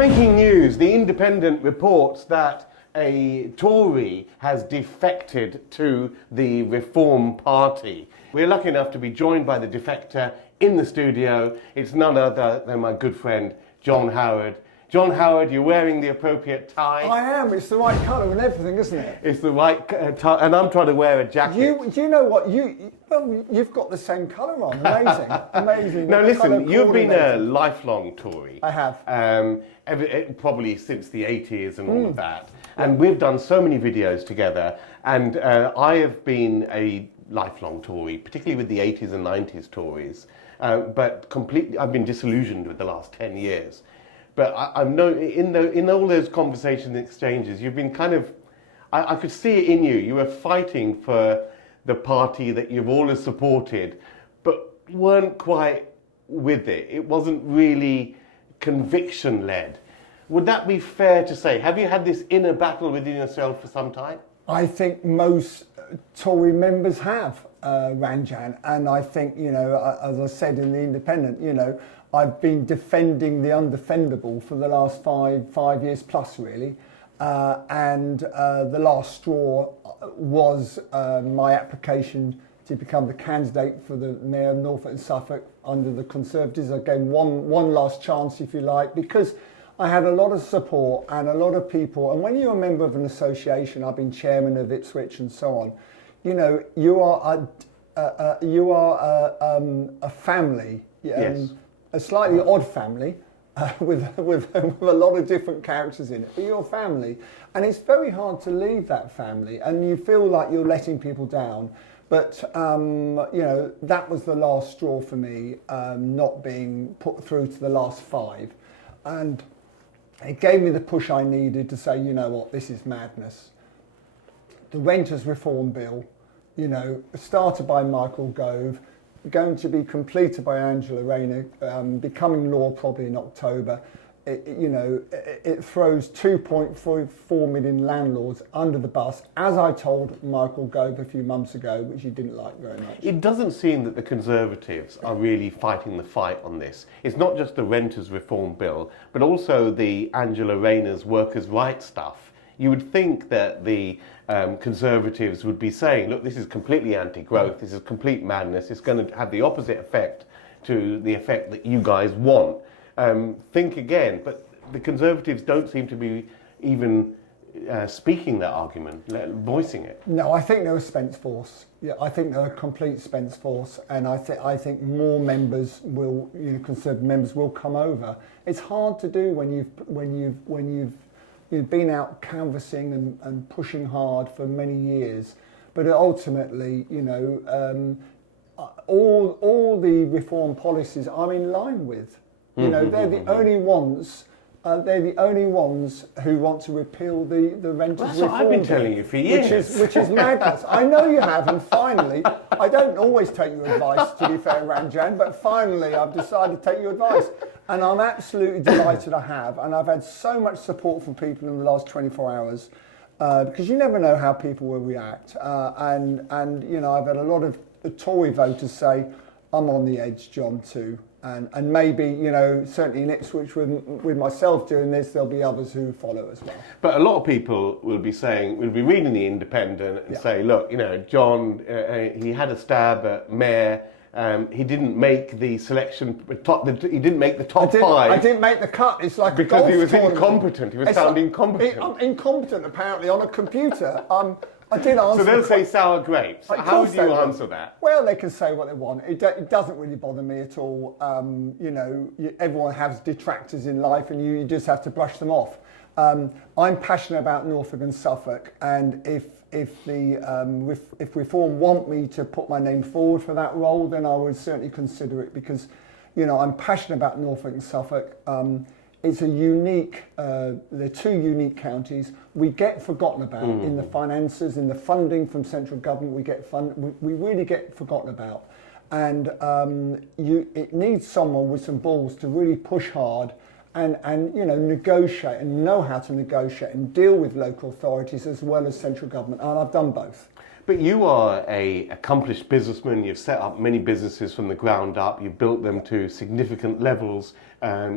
Breaking news, The Independent reports that a Tory has defected to the Reform Party. We're lucky enough to be joined by the defector in the studio. It's none other than my good friend, John Howard. John Howard, you're wearing the appropriate tie. I am. It's the right colour and everything, isn't it? It's the right tie, and I'm trying to wear a jacket. Do you know what? You've got the same colour on. Amazing, amazing. Now listen, you've been a lifelong Tory. I have. Probably since the 80s and all of that. And we've done so many videos together. And I have been a lifelong Tory, particularly with the 80s and 90s Tories. But I've been disillusioned with the last 10 years. But I know in all those conversations and exchanges, you've been kind of, I could see it in you. You were fighting for the party that you've always supported, but weren't quite with it. It wasn't really conviction-led. Would that be fair to say? Have you had this inner battle within yourself for some time? I think most Tory members have, Ranjan, and I think, as I said in The Independent, I've been defending the undefendable for the last five years plus, really. And the last straw was my application to become the candidate for the Mayor of Norfolk and Suffolk under the Conservatives. I gave one last chance, if you like, because I had a lot of support and a lot of people. And when you're a member of an association, I've been chairman of Ipswich and so on, you are a family. Yes. A slightly odd family with a lot of different characters in it, but you're a family, and it's very hard to leave that family, and you feel like you're letting people down. But that was the last straw for me, not being put through to the last 5, and it gave me the push I needed to say, you know what, this is madness. The Renters Reform Bill, started by Michael Gove, going to be completed by Angela Rayner, becoming law probably in October. It throws 2.4 million landlords under the bus, as I told Michael Gove a few months ago, which he didn't like very much. It doesn't seem that the Conservatives are really fighting the fight on this. It's not just the Renters Reform Bill, but also the Angela Rayner's workers' rights stuff. You would think that the Conservatives would be saying, look, this is completely anti-growth, this is complete madness, it's going to have the opposite effect to the effect that you guys want. Think again, but the Conservatives don't seem to be even speaking that argument, voicing it. No, I think they're a spence force. Yeah, I think they're a complete spence force, and I think more members will, Conservative members will come over. It's hard to do when you've been out canvassing and pushing hard for many years, but ultimately, all the reform policies I'm in line with. They're the only ones. They're the only ones who want to repeal the Renters Reform Bill. That's what I've been telling you for years. Which is madness. I know you have, and finally, I don't always take your advice, to be fair, Ranjan, but finally I've decided to take your advice. And I'm absolutely delighted I have. And I've had so much support from people in the last 24 hours, because you never know how people will react. And I've had a lot of the Tory voters say, I'm on the edge, John, too. And maybe, certainly in Ipswich with myself doing this, there'll be others who follow as well. But a lot of people will be reading The Independent and say, look, John, he had a stab at Mayor. He didn't make the selection. He didn't make the top 5. I didn't make the cut. It's like because a golf he was tournament. Incompetent. He was found incompetent. I'm incompetent, apparently, on a computer. I did answer. So they'll say sour grapes. How would you answer that? Well, they can say what they want. It doesn't really bother me at all. Everyone has detractors in life, and you just have to brush them off. I'm passionate about Norfolk and Suffolk, and if Reform want me to put my name forward for that role, then I would certainly consider it, because, I'm passionate about Norfolk and Suffolk. It's a unique, they're 2 unique counties. We get forgotten about in the finances, in the funding from central government. We really get forgotten about. And it needs someone with some balls to really push hard and negotiate and know how to negotiate and deal with local authorities as well as central government. And I've done both. But you are a accomplished businessman. You've set up many businesses from the ground up. You've built them to significant levels.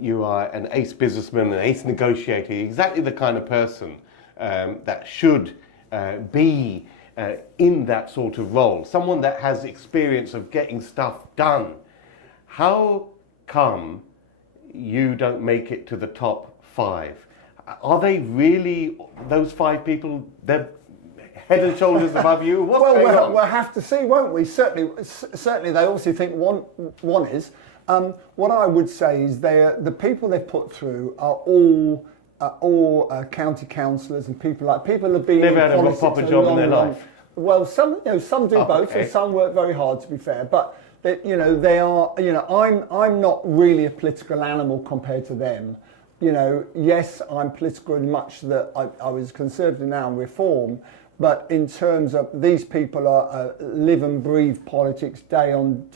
You are an ace businessman, an ace negotiator. You're exactly the kind of person that should be in that sort of role. Someone that has experience of getting stuff done. How come you don't make it to the top 5? Are they really, those 5 people, they're head and shoulders above you? What's going on? We'll have to see, won't we? Certainly they obviously think one is. What I would say is the people they've put through are all county councillors and people that have been never had a proper job in their life. Well, some do both, and some work very hard, to be fair. But they are. I'm not really a political animal compared to them. Yes, I'm political in much that I was Conservative now and Reform. But in terms of these people are live and breathe politics day in,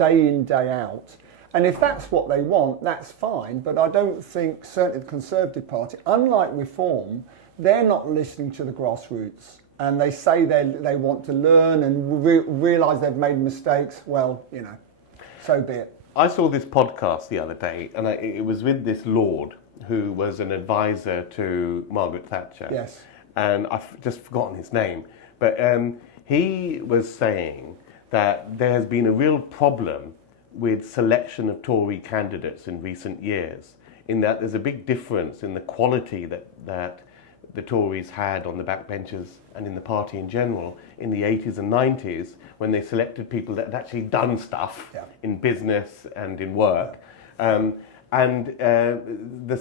day out. And if that's what they want, that's fine. But I don't think, certainly the Conservative Party, unlike Reform, they're not listening to the grassroots. And they say they want to learn and realise they've made mistakes. Well, so be it. I saw this podcast the other day, and it was with this lord who was an advisor to Margaret Thatcher. Yes. And I've just forgotten his name, but he was saying that there has been a real problem with selection of Tory candidates in recent years, in that there's a big difference in the quality that the Tories had on the backbenches and in the party in general in the 80s and 90s, when they selected people that had actually done stuff in business and in work. The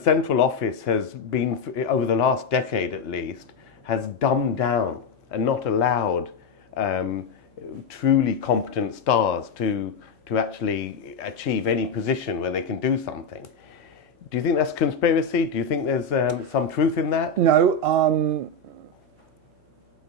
central office has been, over the last decade at least, has dumbed down and not allowed truly competent stars to actually achieve any position where they can do something. Do you think that's conspiracy? Do you think there's some truth in that? No.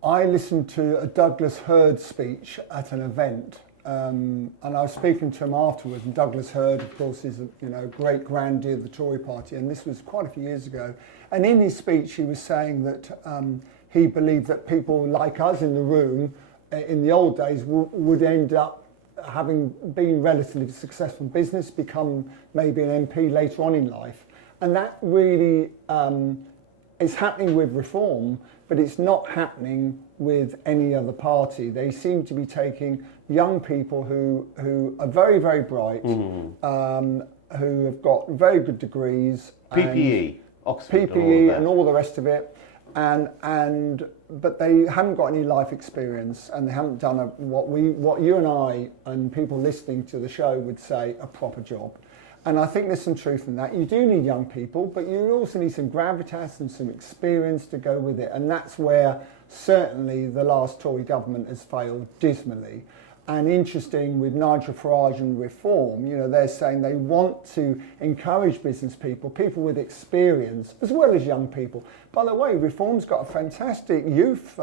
I listened to a Douglas Hurd speech at an event, and I was speaking to him afterwards. And Douglas Hurd, of course, is a great grandee of the Tory party, and this was quite a few years ago. And in his speech, he was saying that he believed that people like us in the room in the old days would end up having been relatively successful in business, become maybe an MP later on in life. And that really is happening with Reform, but it's not happening with any other party. They seem to be taking young people who are very, very bright, who have got very good degrees. PPE, Oxford, PPE and all the rest of it. But they haven't got any life experience, and they haven't done what you and I and people listening to the show would say a proper job. And I think there's some truth in that. You do need young people, but you also need some gravitas and some experience to go with it. And that's where certainly the last Tory government has failed dismally. And interesting with Nigel Farage and Reform, they're saying they want to encourage business people with experience, as well as young people. By the way, Reform's got a fantastic youth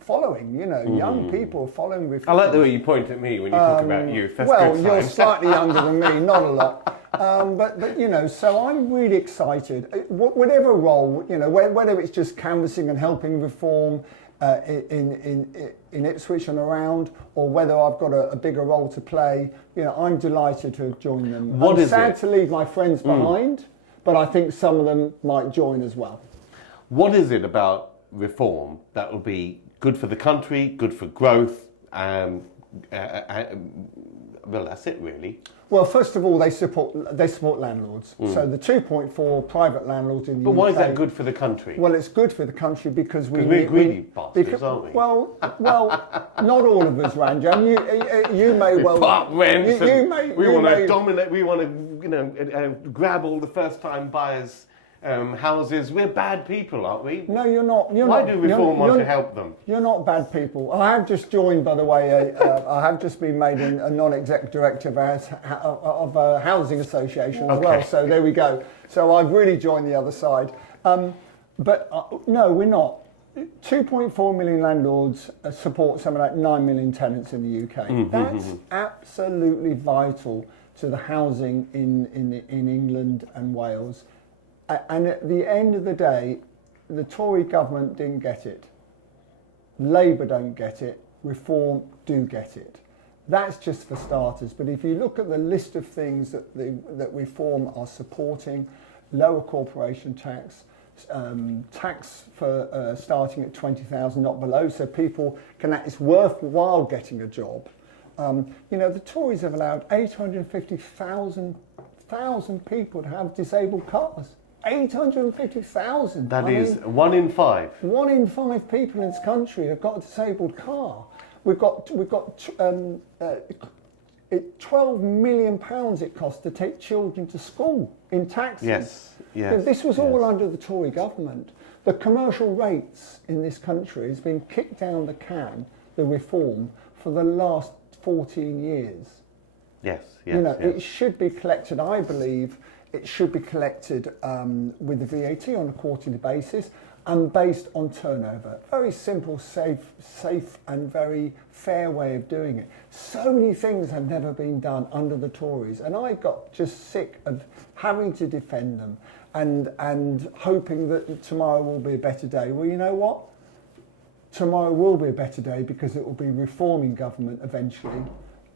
following, young people following Reform. I like the way you point at me when you talk about youth. That's well, good you're sign. slightly younger than me, not a lot. But so I'm really excited. Whatever role, whether it's just canvassing and helping Reform, in Ipswich and around, or whether I've got a bigger role to play, I'm delighted to have joined them. I'm sad to leave my friends behind, but I think some of them might join as well. What is it about Reform that will be good for the country, good for growth? Well, that's it really. Well, first of all, they support landlords. So the 2.4 private landlords in the UK. But why is that good for the country? Well, it's good for the country because we're greedy bastards, aren't we? Well, not all of us, Ranjan. You may well. Part rents. We want to dominate. We want to, grab all the first-time buyers' houses. We're bad people, aren't we? No, you're not. Why do Reform want to help them? You're not bad people. I have just joined, by the way. I have just been made a non-exec director of a housing association as well. So there we go. So I've really joined the other side. But no, we're not. 2.4 million landlords support something like 9 million tenants in the UK. That's absolutely vital to the housing in England and Wales. And at the end of the day, the Tory government didn't get it. Labour don't get it. reform, do get it. That's just for starters. But if you look at the list of things that Reform are supporting, lower corporation tax, tax for starting at 20,000, not below, so people can, it's worthwhile getting a job. The Tories have allowed 850,000 people to have disabled cars. 850,000. That is 1 in 5. 1 in 5 people in this country have got a disabled car. We've got 12 million pounds it costs to take children to school in taxes. Yes, yes. This was all under the Tory government. The commercial rates in this country has been kicked down the can, the reform, for the last 14 years. Yes, It should be collected, I believe, it should be collected with the VAT on a quarterly basis and based on turnover. Very simple, safe and very fair way of doing it. So many things have never been done under the Tories, and I got just sick of having to defend them and hoping that tomorrow will be a better day. Well, you know what? Tomorrow will be a better day because it will be reforming government eventually,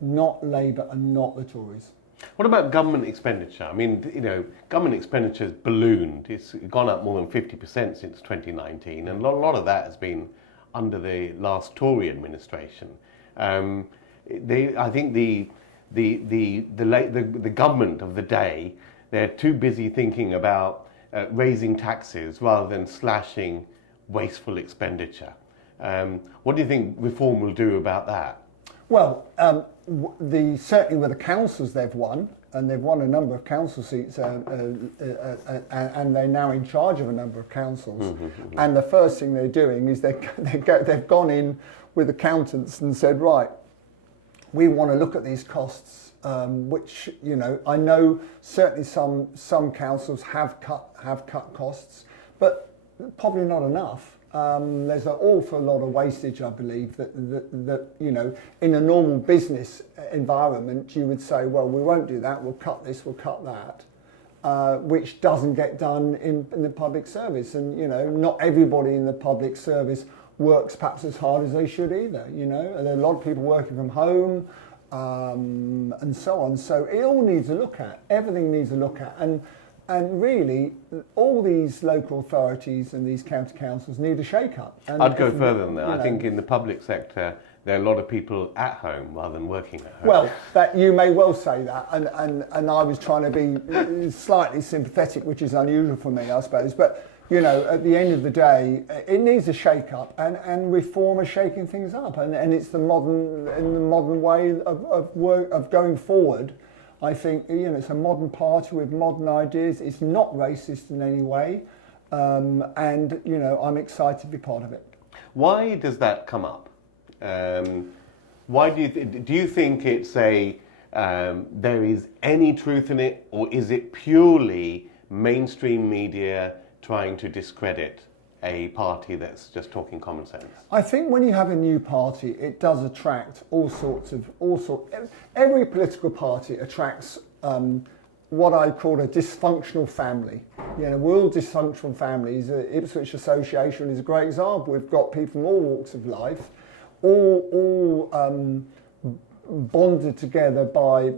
not Labour and not the Tories. What about government expenditure? I mean, government expenditure has ballooned. It's gone up more than 50% since 2019, and a lot of that has been under the last Tory administration. I think the government of the day, they're too busy thinking about raising taxes rather than slashing wasteful expenditure. What do you think Reform will do about that? Well, certainly with the councils they've won, and they've won a number of council seats, and they're now in charge of a number of councils. Mm-hmm. And the first thing they're doing is they've gone in with accountants and said, right, we want to look at these costs, which I know certainly some councils have cut costs, but probably not enough. There's an awful lot of wastage, I believe, that in a normal business environment, you would say, well, we won't do that, we'll cut this, we'll cut that, which doesn't get done in the public service. And, not everybody in the public service works perhaps as hard as they should either, And there are a lot of people working from home, and so on. So it all needs a look at, everything needs a look at. And really, all these local authorities and these county councils need a shake-up. I'd go further than that. I think in the public sector, there are a lot of people at home rather than working at home. Well, that you may well say that, and I was trying to be slightly sympathetic, which is unusual for me, I suppose. But, at the end of the day, it needs a shake-up, and Reform is shaking things up. And it's the modern way of going forward. I think it's a modern party with modern ideas. It's not racist in any way, and I'm excited to be part of it. Why does that come up? Why do you think it's there is any truth in it, or is it purely mainstream media trying to discredit a party that's just talking common sense? I think when you have a new party, it does attract every political party attracts what I call a dysfunctional family. We're all dysfunctional families. Ipswich Association is a great example. We've got people from all walks of life, all bonded together by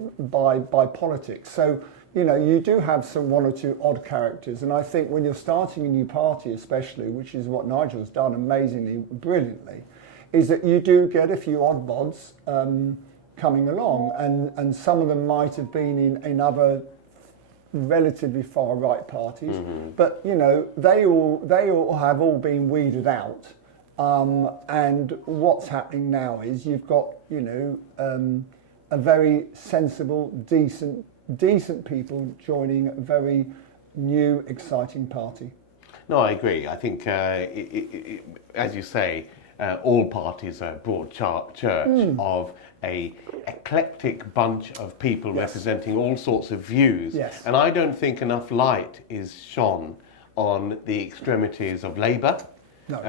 politics. So you do have one or two odd characters, and I think when you're starting a new party especially, which is what Nigel's done amazingly, brilliantly, is that you do get a few odd bods coming along, and some of them might have been in other relatively far right parties, but they all have all been weeded out, and what's happening now is you've got a very sensible, decent people joining a very new, exciting party. No, I agree. I think, as you say, all parties are a broad church of a eclectic bunch of people representing all sorts of views. Yes. And I don't think enough light is shone on the extremities of Labour. No.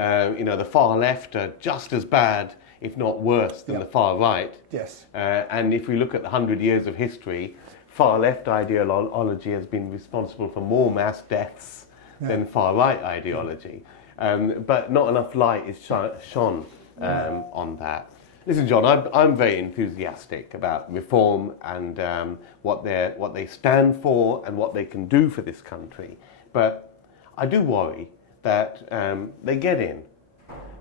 The far left are just as bad, if not worse, than the far right. Yes. And if we look at the 100 years of history, far left ideology has been responsible for more mass deaths than far right ideology. But not enough light is shone on that. Listen, John, I'm very enthusiastic about reform and what they stand for and what they can do for this country. But I do worry that they get in,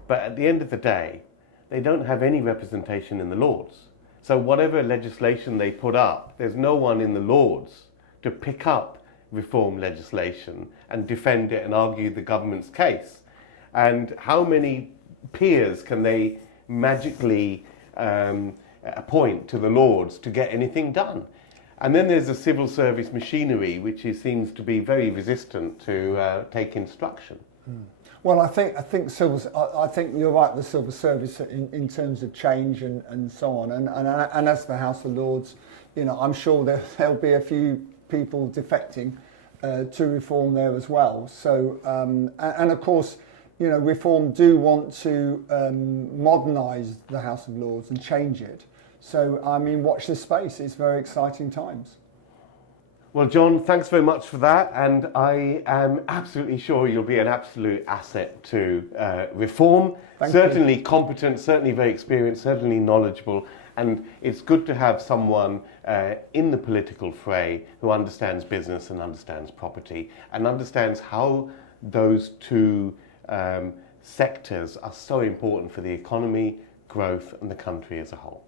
but at the end of the day, they don't have any representation in the Lords. So whatever legislation they put up, there's no one in the Lords to pick up reform legislation and defend it and argue the government's case. And how many peers can they magically appoint to the Lords to get anything done? And then there's the civil service machinery, which seems to be very resistant to take instruction. Well, I think you're right. The civil service in terms of change and so on, and as the House of Lords, you know, I'm sure there'll be a few people defecting to reform there as well. So and of course, you know, Reform do want to modernise the House of Lords and change it. So, I mean, watch this space. It's very exciting times. Well, John, thanks very much for that. And I am absolutely sure you'll be an absolute asset to Reform. Certainly competent, certainly very experienced, certainly knowledgeable. And it's good to have someone in the political fray who understands business and understands property and understands how those two sectors are so important for the economy, growth, and the country as a whole.